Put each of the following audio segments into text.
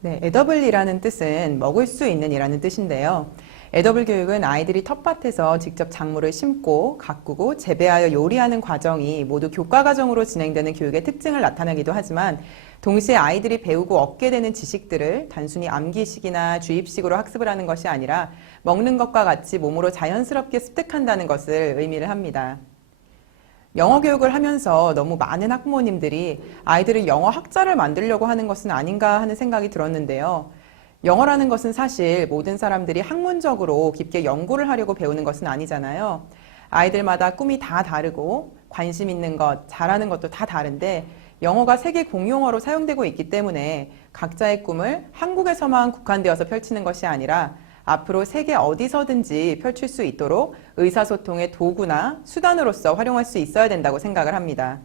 네, 에더블이라는 뜻은 먹을 수 있는 이라는 뜻인데요. 에더블 교육은 아이들이 텃밭에서 직접 작물을 심고, 가꾸고, 재배하여 요리하는 과정이 모두 교과 과정으로 진행되는 교육의 특징을 나타내기도 하지만 동시에 아이들이 배우고 얻게 되는 지식들을 단순히 암기식이나 주입식으로 학습을 하는 것이 아니라 먹는 것과 같이 몸으로 자연스럽게 습득한다는 것을 의미를 합니다. 영어 교육을 하면서 너무 많은 학부모님들이 아이들을 영어 학자를 만들려고 하는 것은 아닌가 하는 생각이 들었는데요. 영어라는 것은 사실 모든 사람들이 학문적으로 깊게 연구를 하려고 배우는 것은 아니잖아요. 아이들마다 꿈이 다 다르고 관심 있는 것, 잘하는 것도 다 다른데 영어가 세계 공용어로 사용되고 있기 때문에 각자의 꿈을 한국에서만 국한되어서 펼치는 것이 아니라 앞으로 세계 어디서든지 펼칠 수 있도록 의사소통의 도구나 수단으로서 활용할 수 있어야 된다고 생각을 합니다.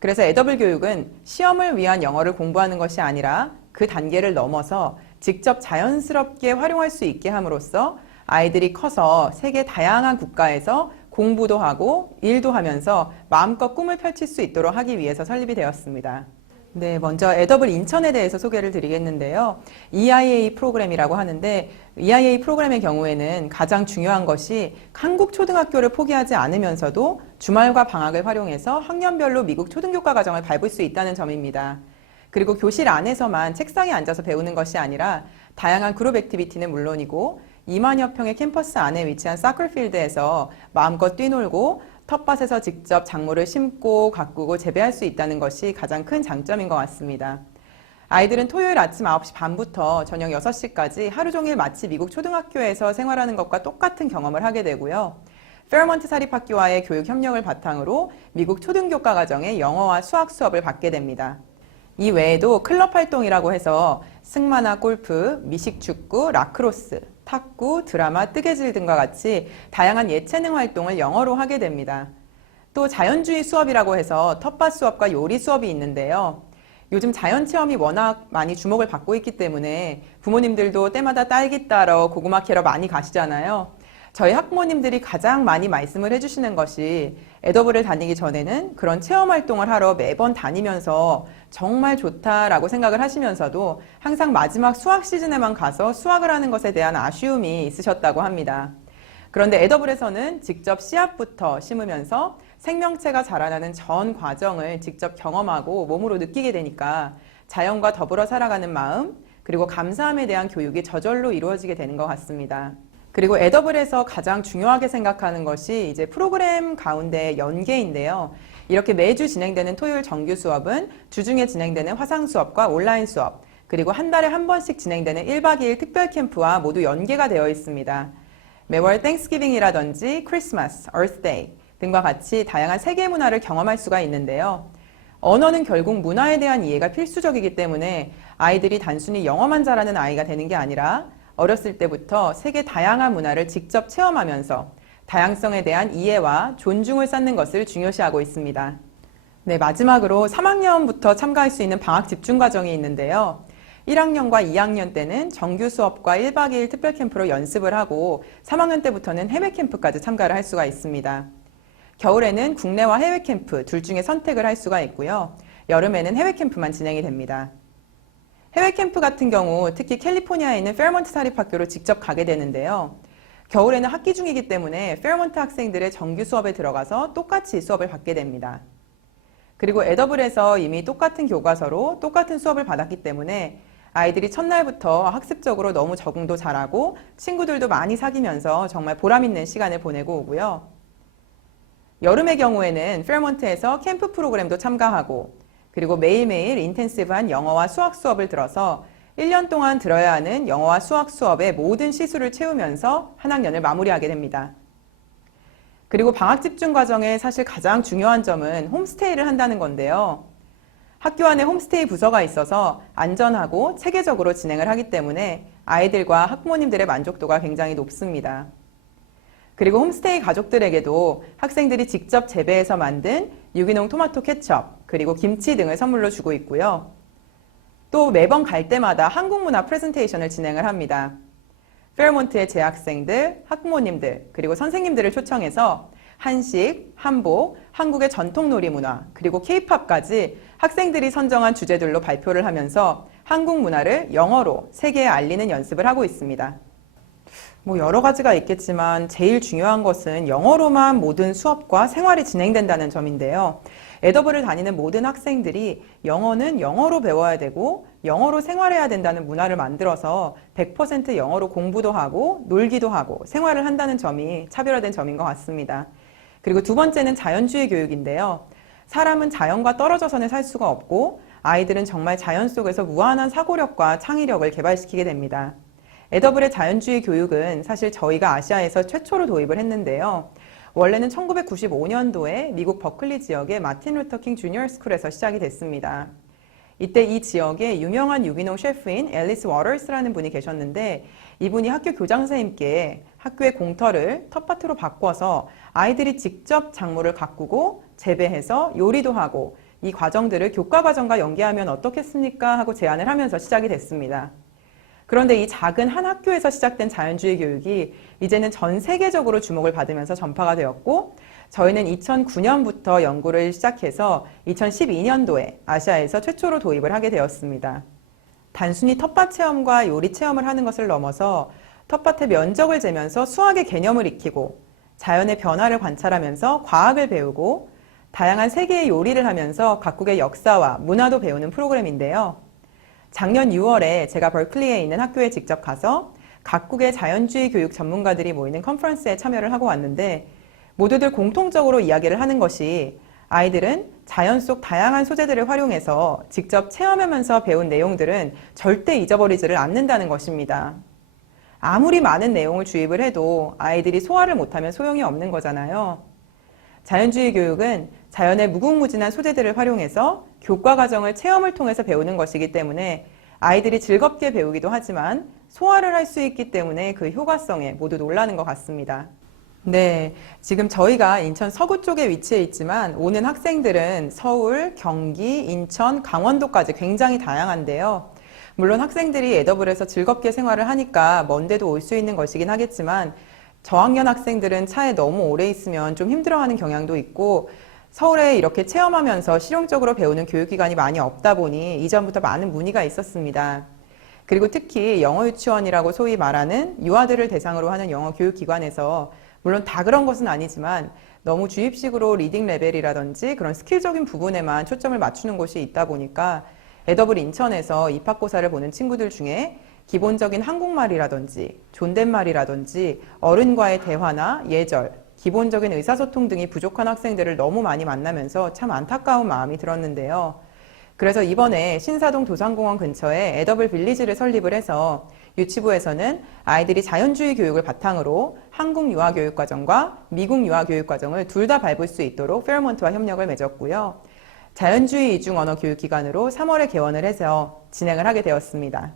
그래서 에더블 교육은 시험을 위한 영어를 공부하는 것이 아니라 그 단계를 넘어서 직접 자연스럽게 활용할 수 있게 함으로써 아이들이 커서 세계 다양한 국가에서 공부도 하고 일도 하면서 마음껏 꿈을 펼칠 수 있도록 하기 위해서 설립이 되었습니다. 네, 먼저 에더블 인천에 대해서 소개를 드리겠는데요. EIA 프로그램이라고 하는데 EIA 프로그램의 경우에는 가장 중요한 것이 한국 초등학교를 포기하지 않으면서도 주말과 방학을 활용해서 학년별로 미국 초등교과 과정을 밟을 수 있다는 점입니다. 그리고 교실 안에서만 책상에 앉아서 배우는 것이 아니라 다양한 그룹 액티비티는 물론이고 2만여 평의 캠퍼스 안에 위치한 사클필드에서 마음껏 뛰놀고 텃밭에서 직접 작물을 심고 가꾸고 재배할 수 있다는 것이 가장 큰 장점인 것 같습니다. 아이들은 토요일 아침 9시 반부터 저녁 6시까지 하루 종일 마치 미국 초등학교에서 생활하는 것과 똑같은 경험을 하게 되고요. 페어먼트 사립학교와의 교육 협력을 바탕으로 미국 초등교과 과정의 영어와 수학 수업을 받게 됩니다. 이 외에도 클럽 활동이라고 해서 승마나 골프, 미식축구, 라크로스, 탁구, 드라마, 뜨개질 등과 같이 다양한 예체능 활동을 영어로 하게 됩니다. 또 자연주의 수업이라고 해서 텃밭 수업과 요리 수업이 있는데요. 요즘 자연 체험이 워낙 많이 주목을 받고 있기 때문에 부모님들도 때마다 딸기 따러 고구마 캐러 많이 가시잖아요. 저희 학부모님들이 가장 많이 말씀을 해주시는 것이 에더블을 다니기 전에는 그런 체험 활동을 하러 매번 다니면서 정말 좋다라고 생각을 하시면서도 항상 마지막 수학 시즌에만 가서 수학을 하는 것에 대한 아쉬움이 있으셨다고 합니다. 그런데 에더블에서는 직접 씨앗부터 심으면서 생명체가 자라나는 전 과정을 직접 경험하고 몸으로 느끼게 되니까 자연과 더불어 살아가는 마음, 그리고 감사함에 대한 교육이 저절로 이루어지게 되는 것 같습니다. 그리고 에더블에서 가장 중요하게 생각하는 것이 이제 프로그램 가운데 연계인데요. 이렇게 매주 진행되는 토요일 정규 수업은 주중에 진행되는 화상 수업과 온라인 수업, 그리고 한 달에 한 번씩 진행되는 1박 2일 특별 캠프와 모두 연계가 되어 있습니다. 매월 땡스기빙이라든지 크리스마스, 얼스데이 등과 같이 다양한 세계 문화를 경험할 수가 있는데요. 언어는 결국 문화에 대한 이해가 필수적이기 때문에 아이들이 단순히 영어만 잘하는 아이가 되는 게 아니라 어렸을 때부터 세계 다양한 문화를 직접 체험하면서 다양성에 대한 이해와 존중을 쌓는 것을 중요시하고 있습니다. 네, 마지막으로 3학년부터 참가할 수 있는 방학 집중 과정이 있는데요. 1학년과 2학년 때는 정규 수업과 1박 2일 특별 캠프로 연습을 하고 3학년 때부터는 해외 캠프까지 참가를 할 수가 있습니다. 겨울에는 국내와 해외 캠프 둘 중에 선택을 할 수가 있고요. 여름에는 해외 캠프만 진행이 됩니다. 해외 캠프 같은 경우 특히 캘리포니아에 있는 페어먼트 사립학교로 직접 가게 되는데요. 겨울에는 학기 중이기 때문에 페어먼트 학생들의 정규 수업에 들어가서 똑같이 수업을 받게 됩니다. 그리고 에더블에서 이미 똑같은 교과서로 똑같은 수업을 받았기 때문에 아이들이 첫날부터 학습적으로 너무 적응도 잘하고 친구들도 많이 사귀면서 정말 보람있는 시간을 보내고 오고요. 여름의 경우에는 페어먼트에서 캠프 프로그램도 참가하고 그리고 매일매일 인텐시브한 영어와 수학 수업을 들어서 1년 동안 들어야 하는 영어와 수학 수업의 모든 시수를 채우면서 한 학년을 마무리하게 됩니다. 그리고 방학 집중 과정에 사실 가장 중요한 점은 홈스테이를 한다는 건데요. 학교 안에 홈스테이 부서가 있어서 안전하고 체계적으로 진행을 하기 때문에 아이들과 학부모님들의 만족도가 굉장히 높습니다. 그리고 홈스테이 가족들에게도 학생들이 직접 재배해서 만든 유기농 토마토 케첩, 그리고 김치 등을 선물로 주고 있고요. 또 매번 갈 때마다 한국 문화 프레젠테이션을 진행을 합니다. 페어몬트의 재학생들, 학부모님들, 그리고 선생님들을 초청해서 한식, 한복, 한국의 전통 놀이문화, 그리고 케이팝까지 학생들이 선정한 주제들로 발표를 하면서 한국 문화를 영어로 세계에 알리는 연습을 하고 있습니다. 여러 가지가 있겠지만 제일 중요한 것은 영어로만 모든 수업과 생활이 진행된다는 점인데요. 에더블을 다니는 모든 학생들이 영어는 영어로 배워야 되고 영어로 생활해야 된다는 문화를 만들어서 100% 영어로 공부도 하고 놀기도 하고 생활을 한다는 점이 차별화된 점인 것 같습니다. 그리고 두 번째는 자연주의 교육인데요. 사람은 자연과 떨어져서는 살 수가 없고 아이들은 정말 자연 속에서 무한한 사고력과 창의력을 개발시키게 됩니다. 에더블의 자연주의 교육은 사실 저희가 아시아에서 최초로 도입을 했는데요. 원래는 1995년도에 미국 버클리 지역의 마틴 루터 킹 주니어 스쿨에서 시작이 됐습니다. 이때 이 지역에 유명한 유기농 셰프인 앨리스 워터스라는 분이 계셨는데 이분이 학교 교장 선생님께 학교의 공터를 텃밭으로 바꿔서 아이들이 직접 작물을 가꾸고 재배해서 요리도 하고 이 과정들을 교과 과정과 연계하면 어떻겠습니까? 하고 제안을 하면서 시작이 됐습니다. 그런데 이 작은 한 학교에서 시작된 자연주의 교육이 이제는 전 세계적으로 주목을 받으면서 전파가 되었고 저희는 2009년부터 연구를 시작해서 2012년도에 아시아에서 최초로 도입을 하게 되었습니다. 단순히 텃밭 체험과 요리 체험을 하는 것을 넘어서 텃밭의 면적을 재면서 수학의 개념을 익히고 자연의 변화를 관찰하면서 과학을 배우고 다양한 세계의 요리를 하면서 각국의 역사와 문화도 배우는 프로그램인데요. 작년 6월에 제가 버클리에 있는 학교에 직접 가서 각국의 자연주의 교육 전문가들이 모이는 컨퍼런스에 참여를 하고 왔는데 모두들 공통적으로 이야기를 하는 것이 아이들은 자연 속 다양한 소재들을 활용해서 직접 체험하면서 배운 내용들은 절대 잊어버리지를 않는다는 것입니다. 아무리 많은 내용을 주입을 해도 아이들이 소화를 못하면 소용이 없는 거잖아요. 자연주의 교육은 자연의 무궁무진한 소재들을 활용해서 교과 과정을 체험을 통해서 배우는 것이기 때문에 아이들이 즐겁게 배우기도 하지만 소화를 할 수 있기 때문에 그 효과성에 모두 놀라는 것 같습니다. 네, 지금 저희가 인천 서구 쪽에 위치해 있지만 오는 학생들은 서울, 경기, 인천, 강원도까지 굉장히 다양한데요. 물론 학생들이 에더블에서 즐겁게 생활을 하니까 먼 데도 올 수 있는 것이긴 하겠지만 저학년 학생들은 차에 너무 오래 있으면 좀 힘들어하는 경향도 있고 서울에 이렇게 체험하면서 실용적으로 배우는 교육기관이 많이 없다 보니 이전부터 많은 문의가 있었습니다. 그리고 특히 영어 유치원이라고 소위 말하는 유아들을 대상으로 하는 영어 교육기관에서 물론 다 그런 것은 아니지만 너무 주입식으로 리딩 레벨이라든지 그런 스킬적인 부분에만 초점을 맞추는 곳이 있다 보니까 에더블 인천에서 입학고사를 보는 친구들 중에 기본적인 한국말이라든지 존댓말이라든지 어른과의 대화나 예절, 기본적인 의사소통 등이 부족한 학생들을 너무 많이 만나면서 참 안타까운 마음이 들었는데요. 그래서 이번에 신사동 도산공원 근처에 에더블 빌리지를 설립을 해서 유치부에서는 아이들이 자연주의 교육을 바탕으로 한국 유아교육과정과 미국 유아교육과정을 둘 다 밟을 수 있도록 페어몬트와 협력을 맺었고요. 자연주의 이중 언어 교육기관으로 3월에 개원을 해서 진행을 하게 되었습니다.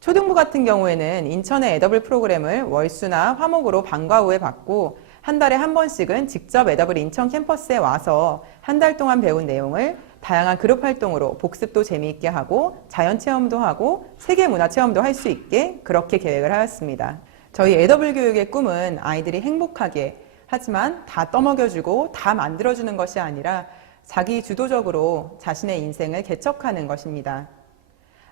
초등부 같은 경우에는 인천의 에더블 프로그램을 월수나 화목으로 방과 후에 받고 한 달에 한 번씩은 직접 에더블 인천 캠퍼스에 와서 한 달 동안 배운 내용을 다양한 그룹 활동으로 복습도 재미있게 하고 자연 체험도 하고 세계 문화 체험도 할 수 있게 그렇게 계획을 하였습니다. 저희 에더블 교육의 꿈은 아이들이 행복하게 하지만 다 떠먹여주고 다 만들어주는 것이 아니라 자기 주도적으로 자신의 인생을 개척하는 것입니다.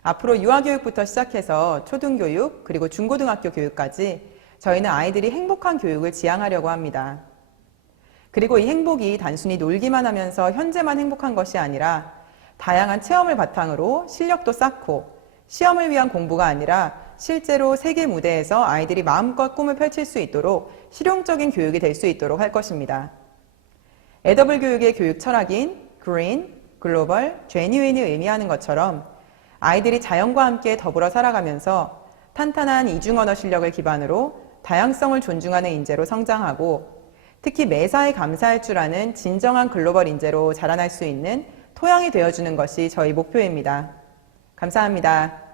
앞으로 유아교육부터 시작해서 초등교육 그리고 중고등학교 교육까지 저희는 아이들이 행복한 교육을 지향하려고 합니다. 그리고 이 행복이 단순히 놀기만 하면서 현재만 행복한 것이 아니라 다양한 체험을 바탕으로 실력도 쌓고 시험을 위한 공부가 아니라 실제로 세계 무대에서 아이들이 마음껏 꿈을 펼칠 수 있도록 실용적인 교육이 될 수 있도록 할 것입니다. 에더블 교육의 교육 철학인 그린, 글로벌, 제뉴인이 의미하는 것처럼 아이들이 자연과 함께 더불어 살아가면서 탄탄한 이중언어 실력을 기반으로 다양성을 존중하는 인재로 성장하고 특히 매사에 감사할 줄 아는 진정한 글로벌 인재로 자라날 수 있는 토양이 되어주는 것이 저희 목표입니다. 감사합니다.